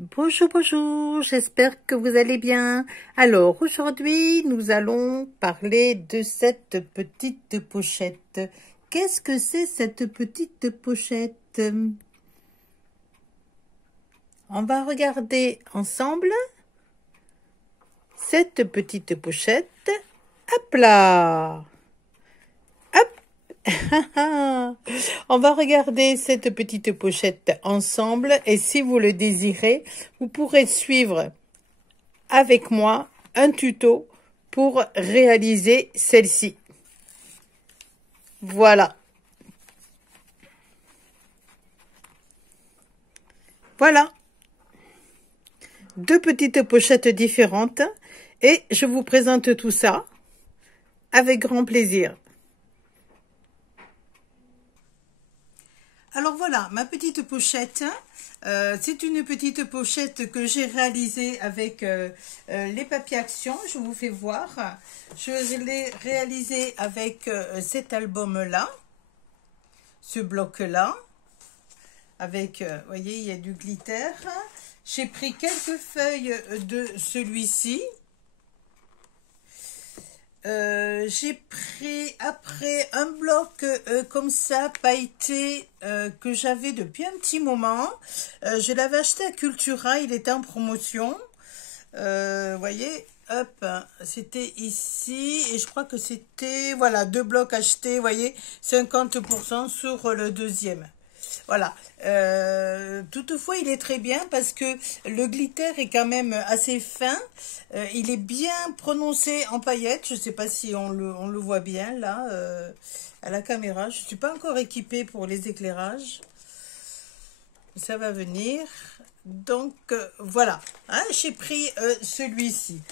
Bonjour, bonjour, j'espère que vous allez bien. Alors, aujourd'hui, nous allons parler de cette petite pochette. Qu'est-ce que c'est cette petite pochette? On va regarder ensemble cette petite pochette. Hop là! On va regarder cette petite pochette ensemble et si vous le désirez, vous pourrez suivre avec moi un tuto pour réaliser celle-ci. Voilà. Voilà. Deux petites pochettes différentes et je vous présente tout ça avec grand plaisir. Alors voilà, ma petite pochette, c'est une petite pochette que j'ai réalisée avec les papiers Action, je vous fais voir. Je l'ai réalisée avec cet album-là, ce bloc-là, avec, vous voyez, il y a du glitter. J'ai pris quelques feuilles de celui-ci. J'ai pris après un bloc comme ça, pailleté, que j'avais depuis un petit moment. Je l'avais acheté à Cultura, il était en promotion. Voyez, hop, c'était ici. Et je crois que c'était, voilà, deux blocs achetés, voyez, 50% sur le deuxième. Voilà. Toutefois, il est très bien parce que le glitter est quand même assez fin. Il est bien prononcé en paillettes. Je ne sais pas si on le voit bien là à la caméra. Je ne suis pas encore équipée pour les éclairages. Ça va venir. Donc, voilà. Hein, j'ai pris celui-ci.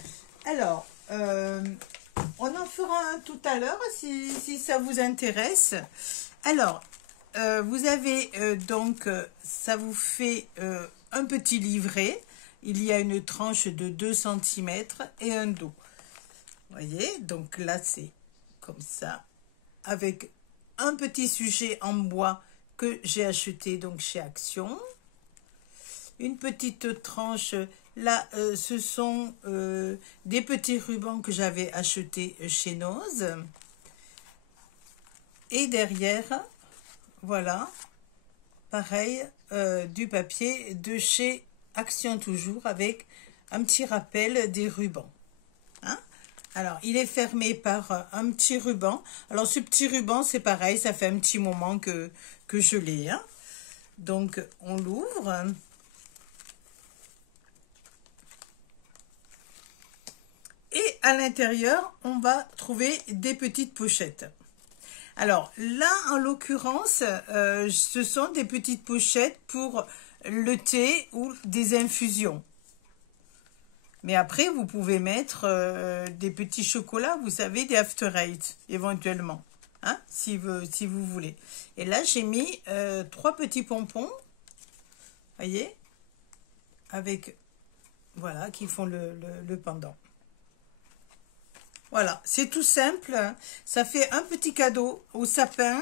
Alors, on en fera un tout à l'heure si ça vous intéresse. Alors, vous avez donc, ça vous fait un petit livret. Il y a une tranche de 2 cm et un dos. Vous voyez, donc là c'est comme ça, avec un petit sujet en bois que j'ai acheté donc chez Action. Une petite tranche, là ce sont des petits rubans que j'avais achetés chez Noz. Et derrière, voilà, pareil, du papier de chez Action toujours avec un petit rappel des rubans. Hein? Alors, il est fermé par un petit ruban. Alors, ce petit ruban, c'est pareil, ça fait un petit moment que je l'ai. Hein? Donc, on l'ouvre. Et à l'intérieur, on va trouver des petites pochettes. Alors là, en l'occurrence, ce sont des petites pochettes pour le thé ou des infusions. Mais après, vous pouvez mettre des petits chocolats, vous savez, des After Eight, éventuellement, hein, si vous voulez. Et là, j'ai mis 3 petits pompons, voyez, avec, voilà, qui font le pendant. Voilà, c'est tout simple, ça fait un petit cadeau au sapin,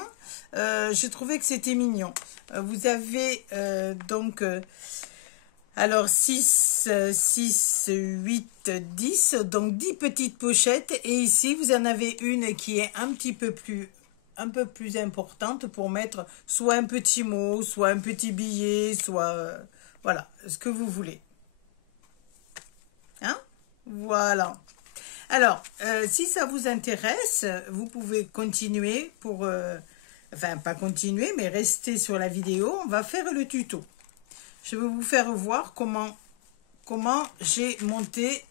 j'ai trouvé que c'était mignon. Vous avez donc, alors 6, 8, 10, donc 10 petites pochettes. Et ici, vous en avez une qui est un peu plus importante pour mettre soit un petit mot, soit un petit billet, soit, voilà, ce que vous voulez. Hein? Voilà. Alors, si ça vous intéresse, vous pouvez continuer pour... enfin, pas continuer, mais rester sur la vidéo. On va faire le tuto. Je vais vous faire voir comment j'ai monté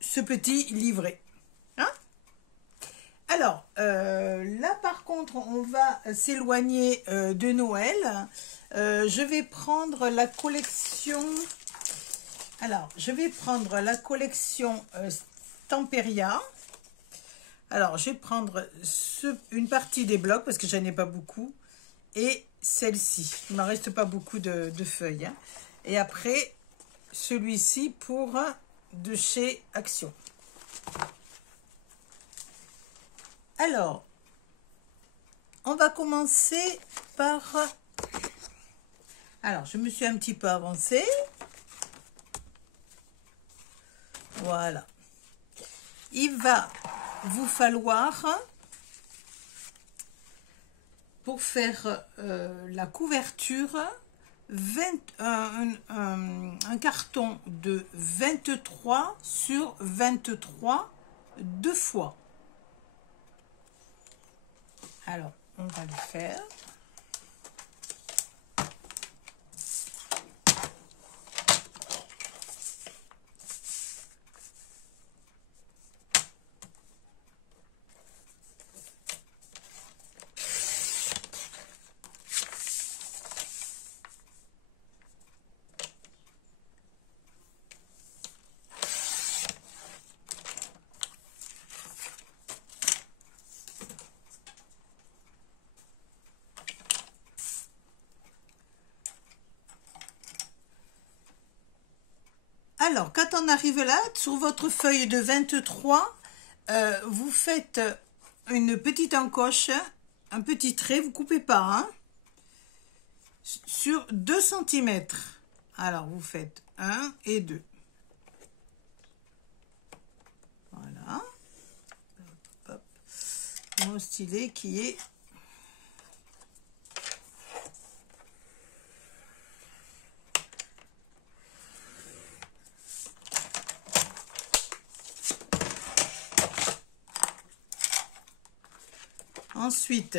ce petit livret. Hein? Alors, là, par contre, on va s'éloigner de Noël. Je vais prendre la collection... Alors, je vais prendre la collection... Temperia. Alors, je vais prendre une partie des blocs parce que je n'en ai pas beaucoup. Et celle-ci. Il ne m'en reste pas beaucoup de feuilles. Hein. Et après, celui-ci pour de chez Action. Alors, on va commencer par... Alors, je me suis un petit peu avancée. Voilà. Il va vous falloir, pour faire la couverture, un carton de 23 sur 23 deux fois. Alors, on va le faire. Alors, quand on arrive là, sur votre feuille de 23, vous faites une petite encoche, un petit trait, vous ne coupez pas, hein, sur 2 cm. Alors, vous faites 1 et 2. Voilà. Hop. Mon stylet qui est... Ensuite,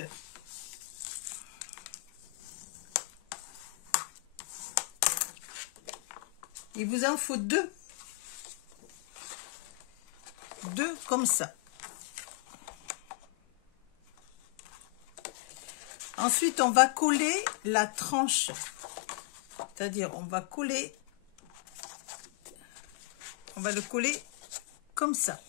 il vous en faut 2. 2 comme ça. Ensuite, on va coller la tranche. C'est-à-dire, on va le coller comme ça.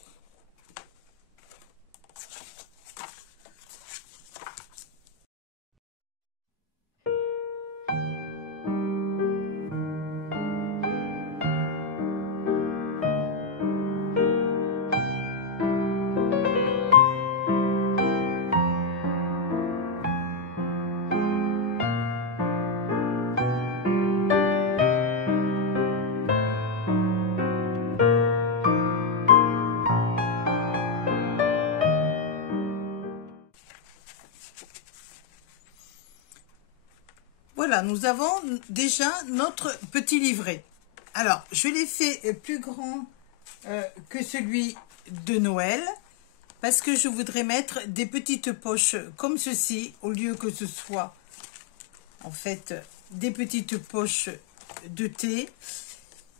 Voilà, nous avons déjà notre petit livret. Alors, je l'ai fait plus grand que celui de Noël, parce que je voudrais mettre des petites poches comme ceci, au lieu que ce soit, en fait, des petites poches de thé,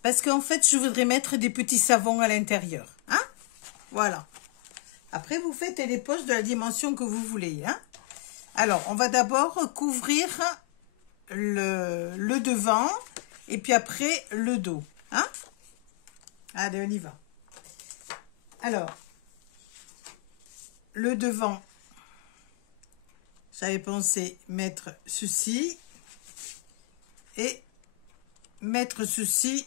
parce qu'en fait, je voudrais mettre des petits savons à l'intérieur. Hein? Voilà. Après, vous faites les poches de la dimension que vous voulez. Hein? Alors, on va d'abord couvrir le devant et puis après le dos. Hein? Allez, on y va. Alors, le devant, j'avais pensé mettre ceci et mettre ceci.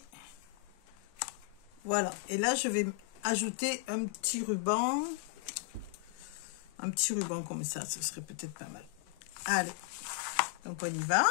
Voilà. Et là, je vais ajouter un petit ruban. Un petit ruban comme ça, ce serait peut-être pas mal. Allez, donc on y va.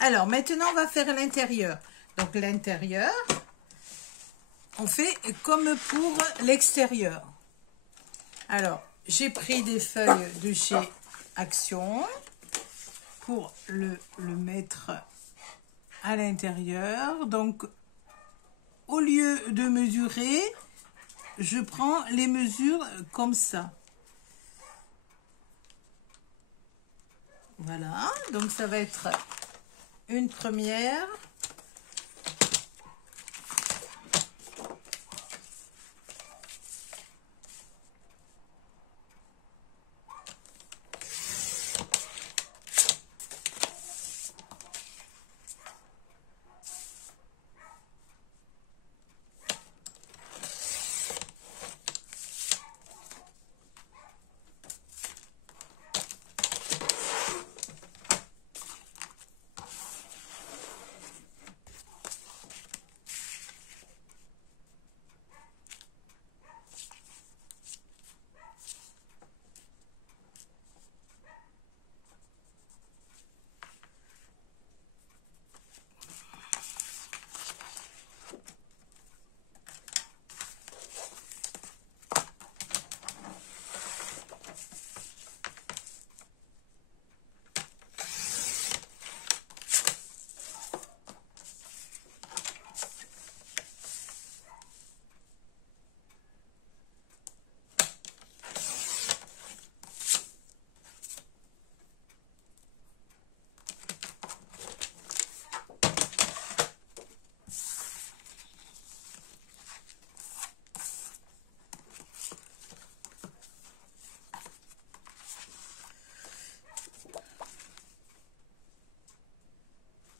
Alors, maintenant, on va faire l'intérieur. Donc, l'intérieur, on fait comme pour l'extérieur. Alors, j'ai pris des feuilles de chez Action pour le mettre à l'intérieur. Donc, au lieu de mesurer, je prends les mesures comme ça. Voilà, donc ça va être une première.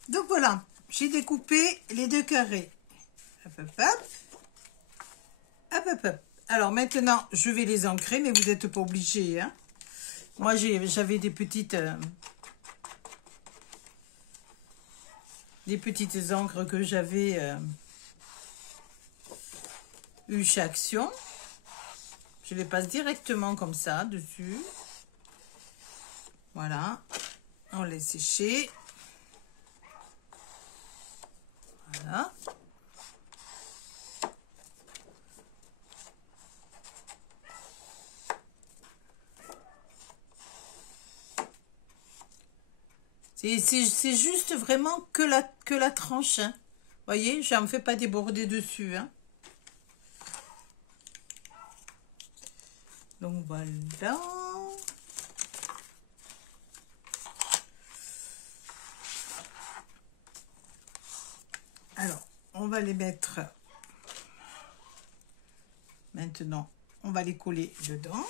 Donc voilà, j'ai découpé les deux carrés. Hop, hop, hop. Hop, hop, hop. Alors maintenant, je vais les ancrer, mais vous n'êtes pas obligés. Hein. Moi, j'avais des petites encres que j'avais eu chez Action. Je les passe directement comme ça dessus. Voilà. On laisse sécher. Voilà. C'est juste vraiment que la tranche. Hein. Voyez, je ne me fais pas déborder dessus. Hein. Donc voilà. Alors, on va les mettre. Maintenant, on va les coller dedans.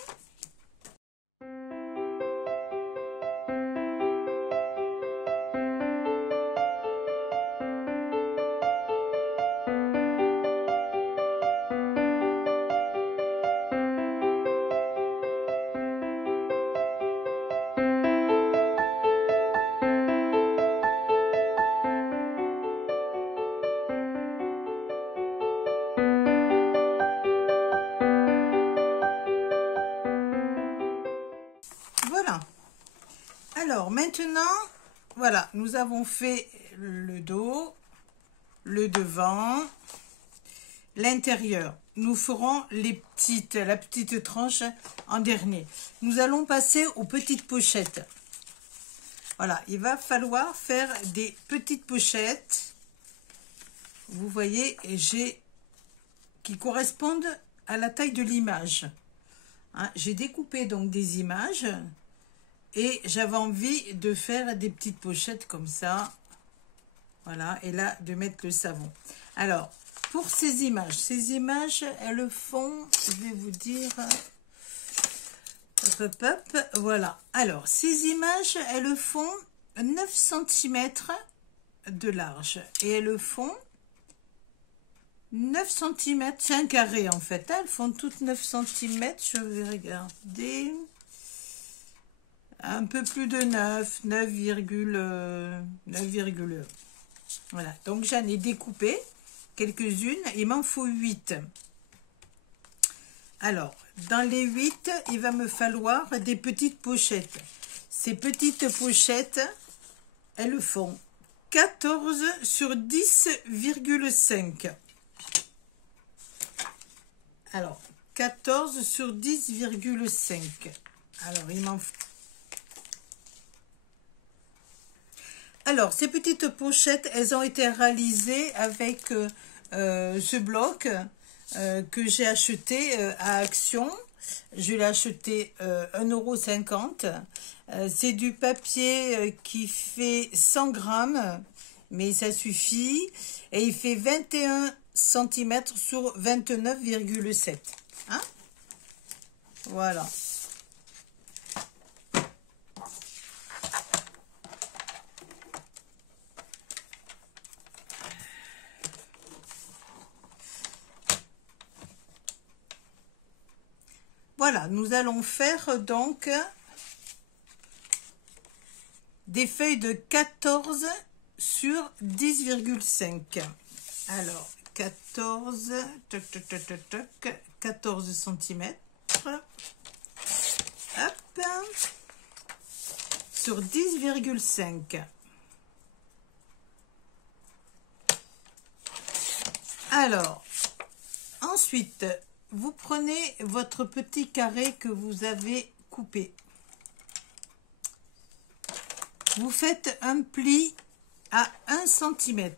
Voilà. Alors maintenant, voilà, nous avons fait le dos, le devant, l'intérieur. Nous ferons la petite tranche en dernier. Nous allons passer aux petites pochettes. Voilà, il va falloir faire des petites pochettes. Vous voyez, qui correspondent à la taille de l'image. Hein, j'ai découpé donc des images et j'avais envie de faire des petites pochettes comme ça. Voilà, et là, de mettre le savon. Alors, pour ces images, elles font, je vais vous dire, hop, hop, hop, voilà. Alors, ces images, elles font 9 cm de large et elles font 9 cm, c'est un carré en fait, elles font toutes 9 cm, je vais regarder, un peu plus de 9,1. Voilà, donc j'en ai découpé quelques-unes, il m'en faut 8. Alors, dans les 8, il va me falloir des petites pochettes. Ces petites pochettes, elles font 14 sur 10,5. Alors, 14 sur 10,5. Alors, il m'en faut. Alors, ces petites pochettes, elles ont été réalisées avec ce bloc que j'ai acheté à Action. Je l'ai acheté 1,50 €. C'est du papier qui fait 100 grammes, mais ça suffit. Et il fait 21 cm sur 29,7. Hein? Voilà. Voilà, nous allons faire donc des feuilles de 14 sur 10,5. Alors, 14, 14 cm. Hop, sur 10,5. Alors, ensuite, vous prenez votre petit carré que vous avez coupé. Vous faites un pli à 1 cm.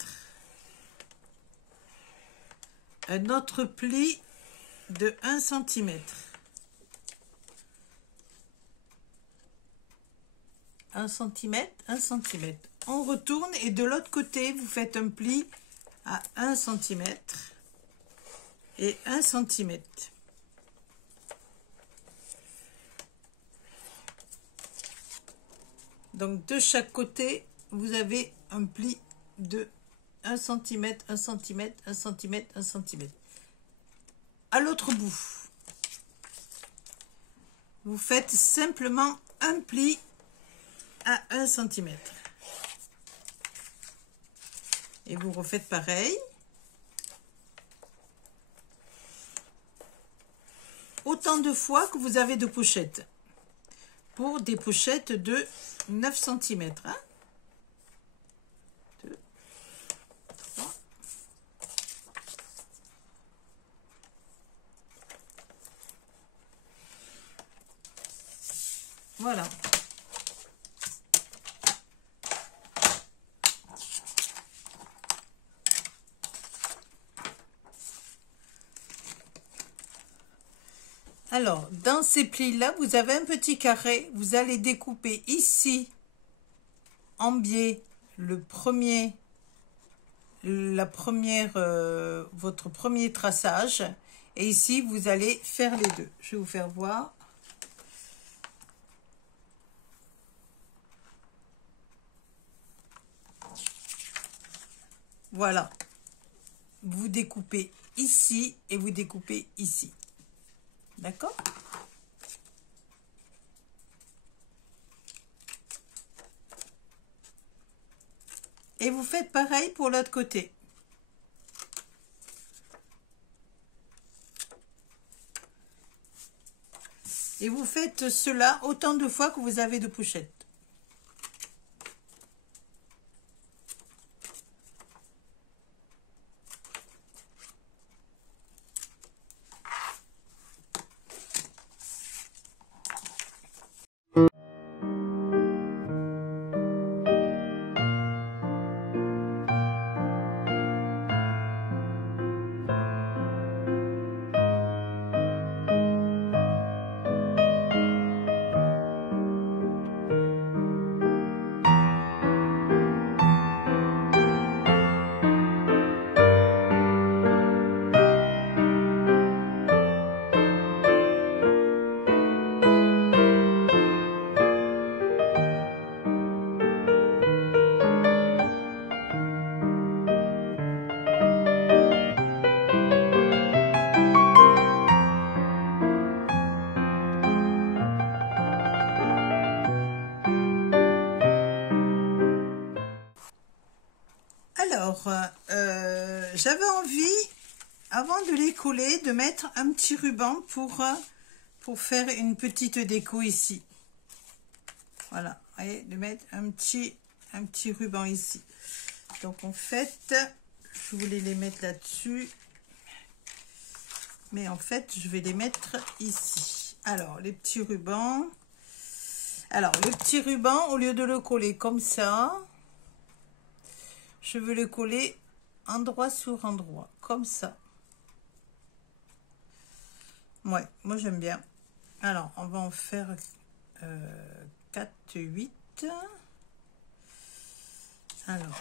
Un autre pli de 1 cm. 1 cm, 1 cm. On retourne et de l'autre côté, vous faites un pli à 1 cm. Et 1 cm. Donc de chaque côté, vous avez un pli de 1 cm, 1 cm, 1 cm, 1 cm. À l'autre bout, vous faites simplement un pli à 1 cm. Et vous refaites pareil. Autant de fois que vous avez de pochettes. Pour des pochettes de 9 cm. Hein? 2, 3. Voilà. Alors, dans ces plis-là, vous avez un petit carré. Vous allez découper ici, en biais, votre premier traçage. Et ici, vous allez faire les deux. Je vais vous faire voir. Voilà. Vous découpez ici et vous découpez ici. D'accord? Et vous faites pareil pour l'autre côté. Et vous faites cela autant de fois que vous avez de pochettes. Alors, j'avais envie, avant de les coller, de mettre un petit ruban pour faire une petite déco ici. Voilà, voyez, de mettre un petit un petit ruban ici. Donc en fait, je voulais les mettre là-dessus. Mais en fait, je vais les mettre ici. Alors, les petits rubans. Alors, le petit ruban, au lieu de le coller comme ça, je veux le coller endroit sur endroit, comme ça. Ouais, moi j'aime bien. Alors, on va en faire 4, 8. Alors,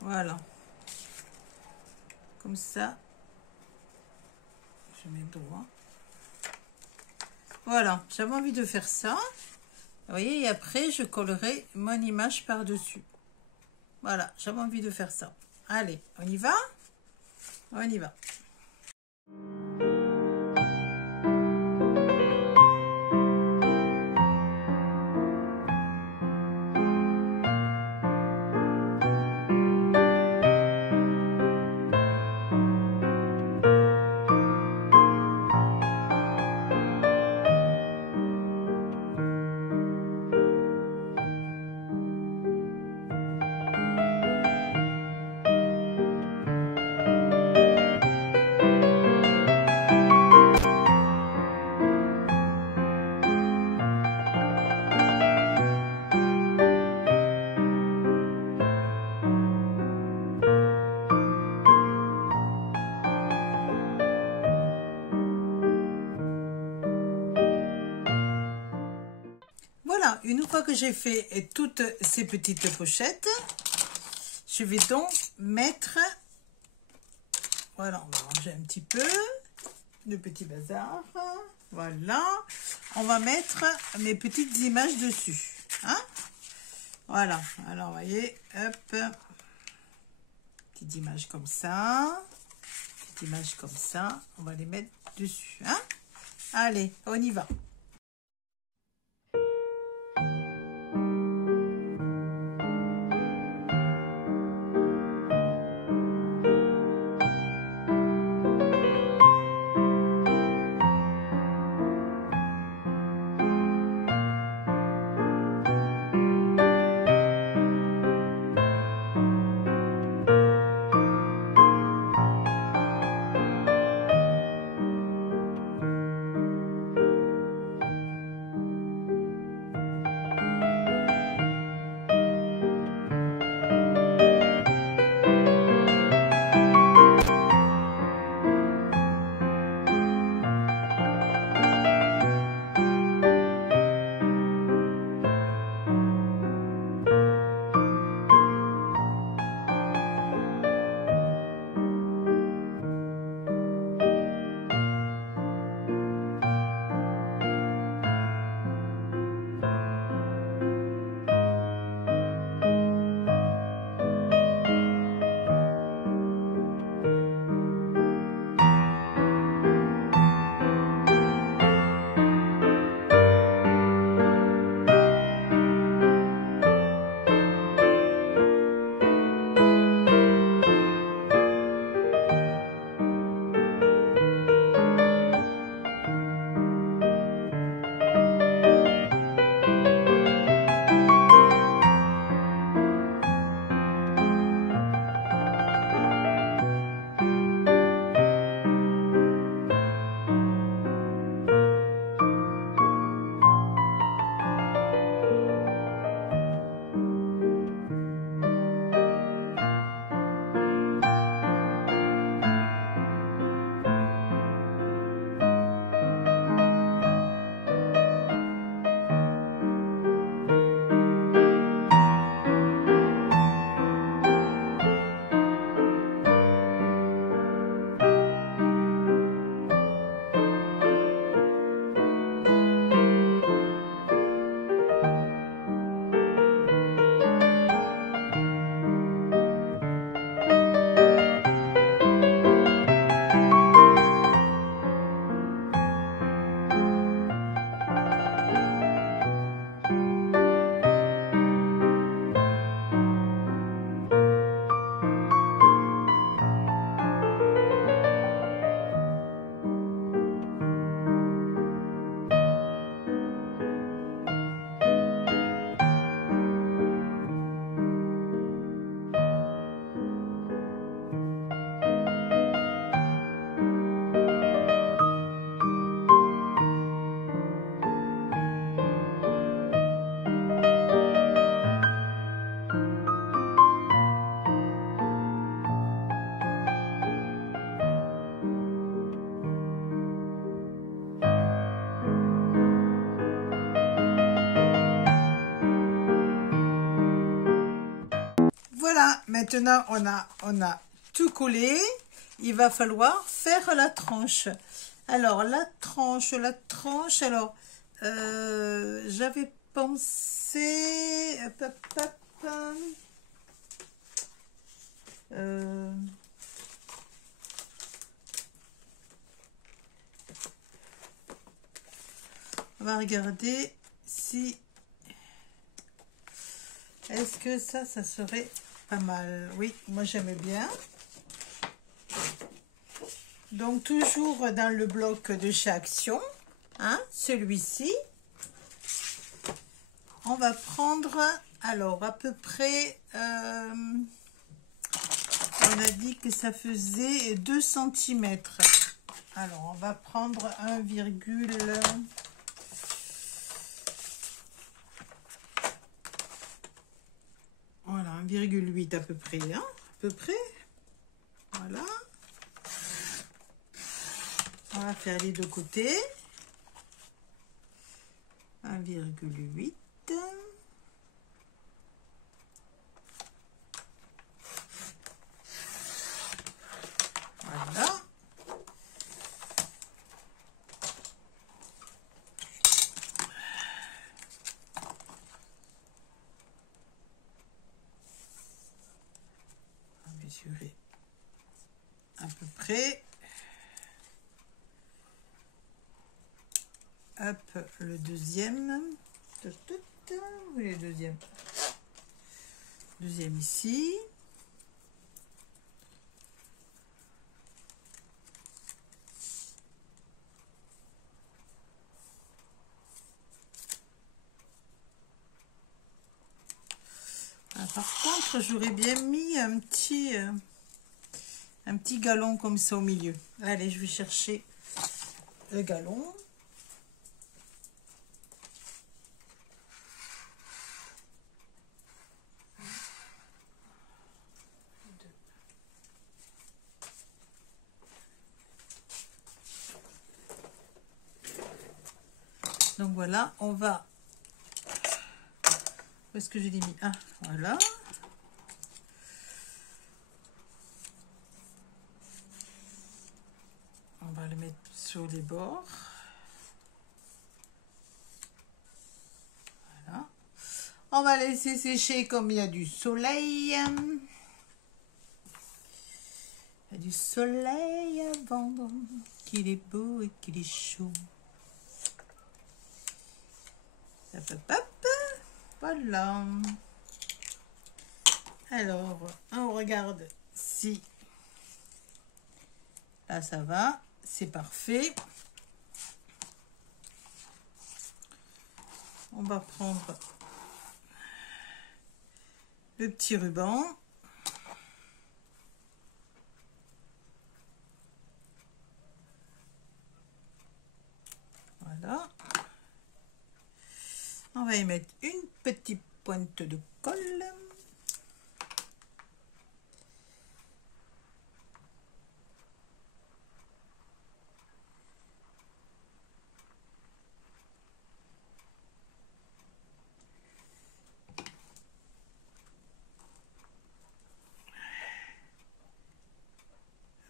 voilà. Comme ça. Je mets droit. Voilà, j'avais envie de faire ça. Vous voyez, et après, je collerai mon image par-dessus. Voilà, j'avais envie de faire ça. Allez, on y va? On y va. Voilà, une fois que j'ai fait toutes ces petites pochettes, je vais donc mettre, voilà, on va ranger un petit peu le petit bazar, voilà, on va mettre mes petites images dessus, hein, voilà, alors vous voyez, hop, petite image comme ça, petite image comme ça, on va les mettre dessus, hein, allez, on y va. Voilà, maintenant on a tout collé. Il va falloir faire la tranche. Alors la tranche, alors j'avais pensé... on va regarder si... Est-ce que ça serait pas mal? Oui, moi j'aimais bien. Donc toujours dans le bloc de chez Action, hein, celui-ci. On va prendre, alors à peu près, on a dit que ça faisait 2 cm. Alors on va prendre 1, voilà, 1,8 à peu près, hein, à peu près. Voilà. On va faire les deux côtés. 1,8. Voilà. On va mesurer à peu près. Hop, le deuxième. Oui, le deuxième. Deuxième ici. Ah, par contre, j'aurais bien mis un petit galon comme ça au milieu. Allez, je vais chercher le galon. Donc voilà, on va... Où est-ce que je l'ai mis? Ah, voilà. On va le mettre sur les bords. Voilà. On va laisser sécher comme il y a du soleil. Il y a du soleil avant qu'il est beau et qu'il est chaud. Hop, hop, hop. Voilà. Alors, on regarde si là ça va, c'est parfait. On va prendre le petit ruban. Voilà. On va y mettre une petite pointe de colle.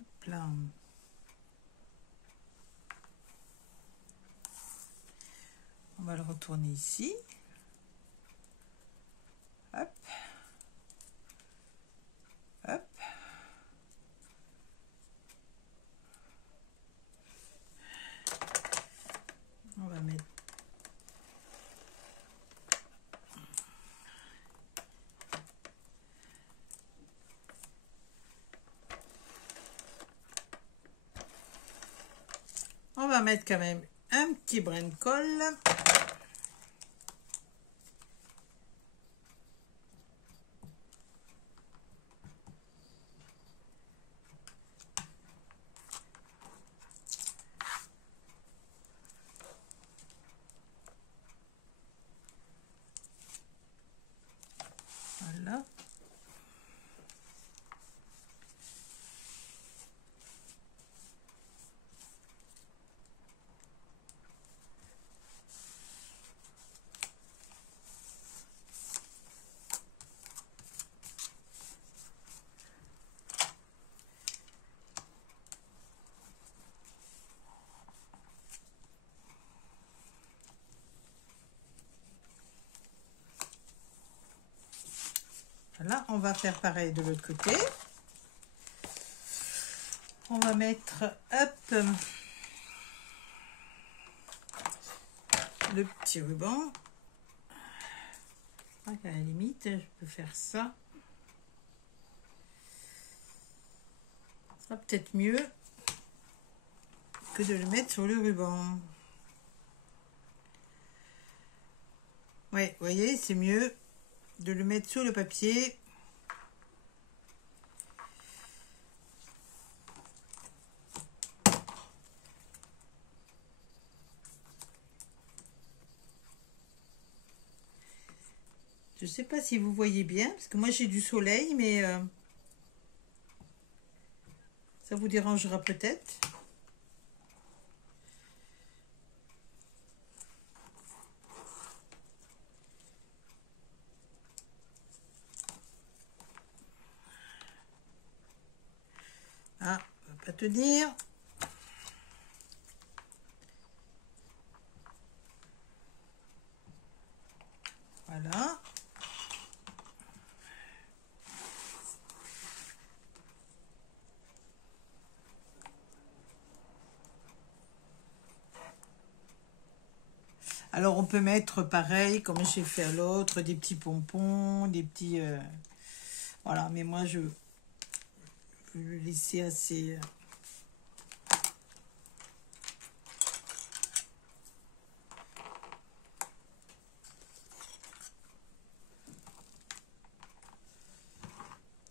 Hop là. On va le retourner ici. Hop. Hop. On va mettre quand même un petit brin de colle. Voilà. Là, on va faire pareil de l'autre côté. On va mettre, hop, le petit ruban. À la limite, je peux faire ça. Ça sera peut-être mieux que de le mettre sur le ruban. Ouais, vous voyez, c'est mieux de le mettre sur le papier. Je ne sais pas si vous voyez bien, parce que moi j'ai du soleil, mais ça vous dérangera peut-être. Ah, ça va pas tenir. Voilà. Alors on peut mettre pareil, comme j'ai fait à l'autre, des petits pompons, des petits... voilà, mais moi je veux le laisser assez...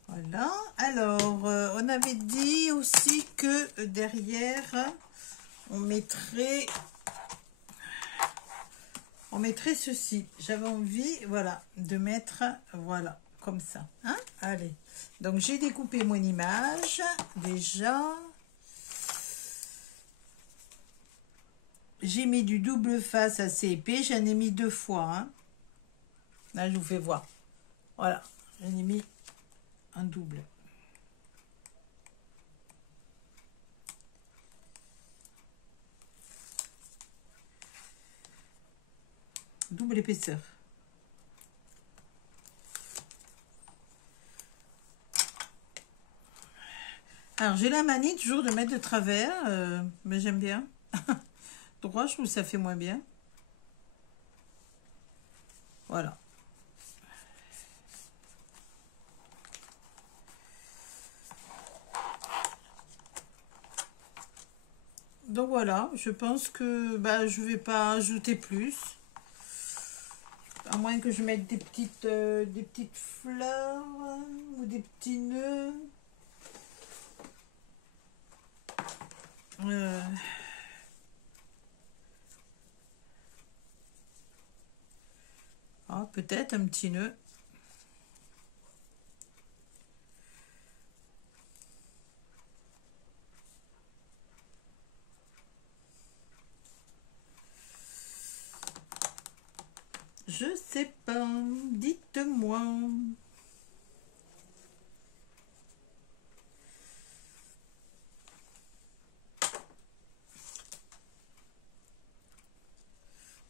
Voilà. Alors, on avait dit aussi que derrière, on mettrait ceci. J'avais envie, voilà, de mettre, voilà, comme ça. Hein? Allez. Donc, j'ai découpé mon image, déjà. J'ai mis du double face assez épais. J'en ai mis 2 fois. Hein. Là, je vous fais voir. Voilà. J'en ai mis un double. Double épaisseur. Alors, j'ai la manie toujours de mettre de travers, mais j'aime bien. Droit, je trouve que ça fait moins bien. Voilà. Donc voilà, je pense que je vais pas ajouter plus. À moins que je mette des petites fleurs ou des petits nœuds. Ah, peut-être un petit nœud. Je sais pas, dites-moi.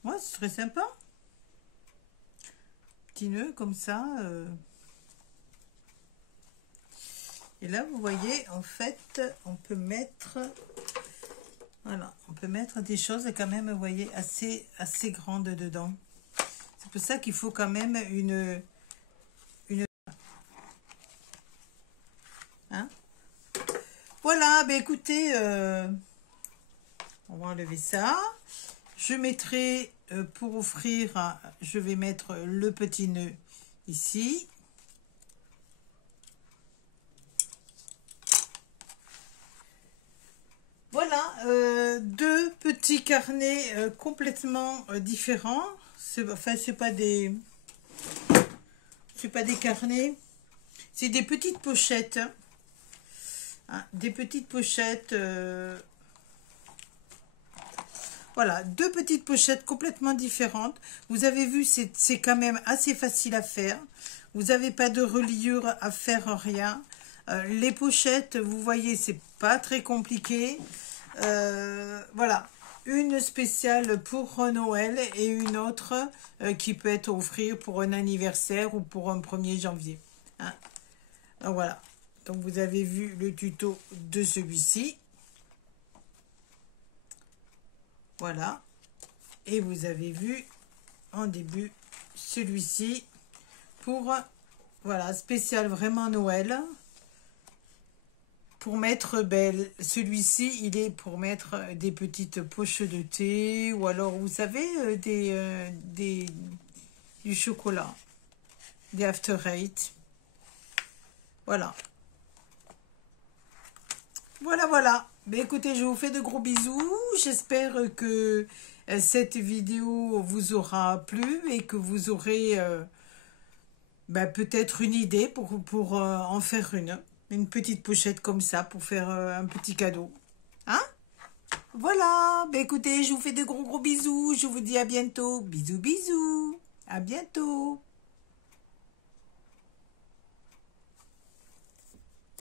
Moi, ce serait sympa. Petit nœud comme ça. Et là, vous voyez, en fait, on peut mettre... Voilà, on peut mettre des choses quand même, vous voyez, assez grandes dedans. C'est pour ça qu'il faut quand même une... Hein? Voilà, ben écoutez, on va enlever ça. Je mettrai, pour offrir, je vais mettre le petit nœud ici. Voilà, 2 petits carnets complètement différents. Enfin, c'est pas des carnets, c'est des petites pochettes. Hein, des petites pochettes. Voilà, 2 petites pochettes complètement différentes. Vous avez vu, c'est quand même assez facile à faire. Vous n'avez pas de reliure à faire, rien. Les pochettes, vous voyez, c'est pas très compliqué. Voilà, une spéciale pour Noël et une autre qui peut être offerte pour un anniversaire ou pour un 1er janvier. hein. Donc voilà, donc vous avez vu le tuto de celui-ci, voilà, et vous avez vu en début celui-ci pour, voilà, spécial vraiment Noël, pour mettre, celui-ci il est pour mettre des petites poches de thé, ou alors vous savez du chocolat, des After Eight, voilà. Voilà. Mais écoutez, je vous fais de gros bisous. J'espère que cette vidéo vous aura plu et que vous aurez peut-être une idée pour en faire une petite pochette comme ça pour faire un petit cadeau. Hein? Voilà. Écoutez, je vous fais de gros bisous. Je vous dis à bientôt. Bisous. À bientôt.